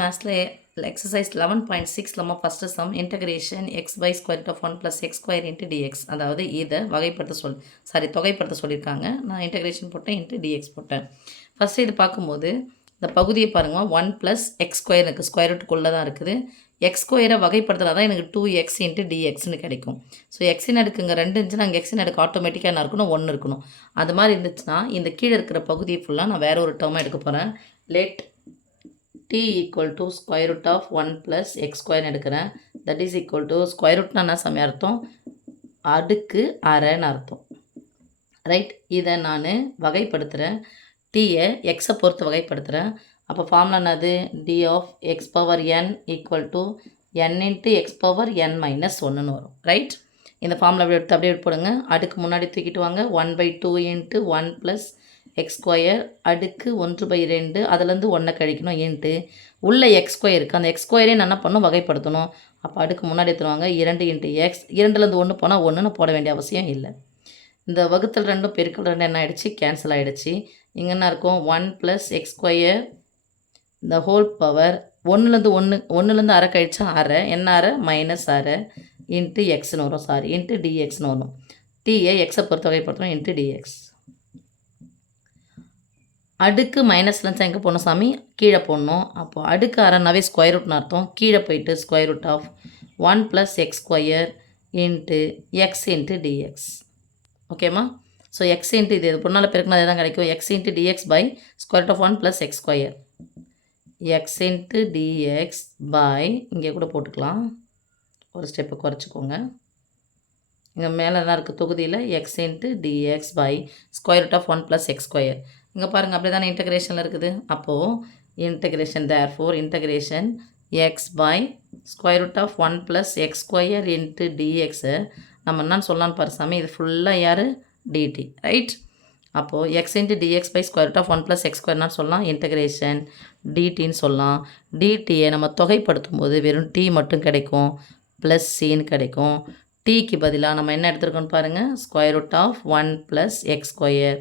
மேத்ஸில் exercise 11.6 நம்ம first sum integration x by square root of 1 + x square into dx. அதாவது இதை தொகைப்படுத்த சொல்லியிருக்காங்க. நான் இன்டகிரேஷன் போட்டேன், இன்ட்டு டிஎக்ஸ் போட்டேன். ஃபஸ்ட்டு இது பார்க்கும்போது இந்த பகுதியை பாருங்கள், 1 + x ஸ்கொயர் இருக்குது, ஸ்கொயர் ரூட்டுக்குள்ளே தான் இருக்குது. எக்ஸ் ஸ்கொயரை வகைப்படுத்தினா தான் எனக்கு 2x இன்ட்டு டிஎக்ஸ்னு கிடைக்கும். ஸோ எக்ஸின் அடுக்குங்க 2 இருந்துச்சுன்னா அங்கே எக்ஸின் அடுக்கு ஆட்டோமேட்டிக்காக என்ன இருக்கணும், 1 இருக்கணும். அது மாதிரி இருந்துச்சுன்னா இந்த கீழே இருக்கிற பகுதியை ஃபுல்லாக நான் வேறு ஒரு டேர்மாக எடுக்க போகிறேன். Let t = square root of 1 + x ஸ்கொயர்னு எடுக்கிறேன். That is equal to square ரூட்னா என்ன சமயம் அர்த்தம், அடுக்கு அரைன்னு அர்த்தம். ரைட், இதை நான் வகைப்படுத்துகிறேன். டீயை எக்ஸை பொறுத்து வகைப்படுத்துகிறேன். அப்போ ஃபார்முலா என்னது, d of x power n = n into x power n - 1ன்னு வரும். ரைட், இந்த ஃபார்முலா அப்படியே போடுங்க. அடுக்கு முன்னாடி தூக்கிட்டு வாங்க. 1/2 இன்ட்டு 1 + x ஸ்கொயர் அடுக்கு 1/2, அதுலேருந்து 1 கழிக்கணும் இன்ட்டு உள்ள எக்ஸ் ஸ்கொயர் இருக்குது, அந்த எக்ஸ் ஸ்கொயரே நான் என்ன பண்ணணும், வகைப்படுத்தணும். அப்போ அடுக்கு முன்னாடி எடுத்துருவாங்க. 2 இன்ட்டு எக்ஸ், 2லேருந்து 1 போனால் 1ன்னு போட வேண்டிய அவசியம் இல்லை. இந்த வகுத்தல் 2 பெருக்கல் 2 என்ன ஆகிடுச்சு, கேன்சல் ஆகிடுச்சு. இங்கே என்ன இருக்கும், 1 + x ஸ்கொயர் இந்த ஹோல் பவர் 1லேருந்து அரை கழிச்சா அரை, என்ன அரை, -1/2 இன்ட்டு எக்ஸ்னு வரும், இன்ட்டு டிஎக்ஸ்னு வரும். டீயை எக்ஸை பொறுத்து வகைப்படுத்தணும், இன்ட்டு டிஎக்ஸ். அடுக்கு மைனஸ்லேருந்து எங்கே போடணும் சாமி, கீழே போடணும். அப்போது அடுக்கு அரைனாவே ஸ்கொயர் ரூட்னு அர்த்தம். கீழே போயிட்டு square root of 1 + x square into x into dx. ஓகேம்மா. ஸோ எக்ஸ் இன்ட்டு இது பொண்ணால் பெருக்குனா தான் கிடைக்கும். X into dx by square root of 1 + x square. X into dx by, இங்கே கூட போட்டுக்கலாம், ஒரு ஸ்டெப்பை குறைச்சிக்கோங்க. இங்கே மேலே என்ன இருக்குது தொகுதியில், x into dx by square root of 1 + x square. இங்கே பாருங்கள், அப்படி தானே இன்டகிரேஷனில் இருக்குது. அப்போது integration therefore integration x by square root of 1 + x square into டிஎக்ஸை நம்ம என்னன்னு சொல்லலான்னு பாரு சாமி, இது ஃபுல்லாக யார், டிடி. ரைட், அப்போது x into dx by square root of 1 + x ஸ்கொயர்னா சொல்லலாம், இன்டகிரேஷன் டிடின்னு சொல்லலாம். டிடியை நம்ம தொகைப்படுத்தும் போது வெறும் டி மட்டும் கிடைக்கும், ப்ளஸ் சின்னு கிடைக்கும். டீக்கு பதிலாக நம்ம என்ன எடுத்துருக்கோன்னு பாருங்கள், square root of 1 + x square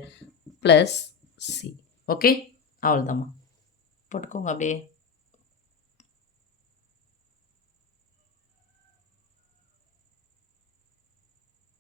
plus c. Okay, அவ்வளோதாம்மா, போட்டுக்கோங்க அப்படியே.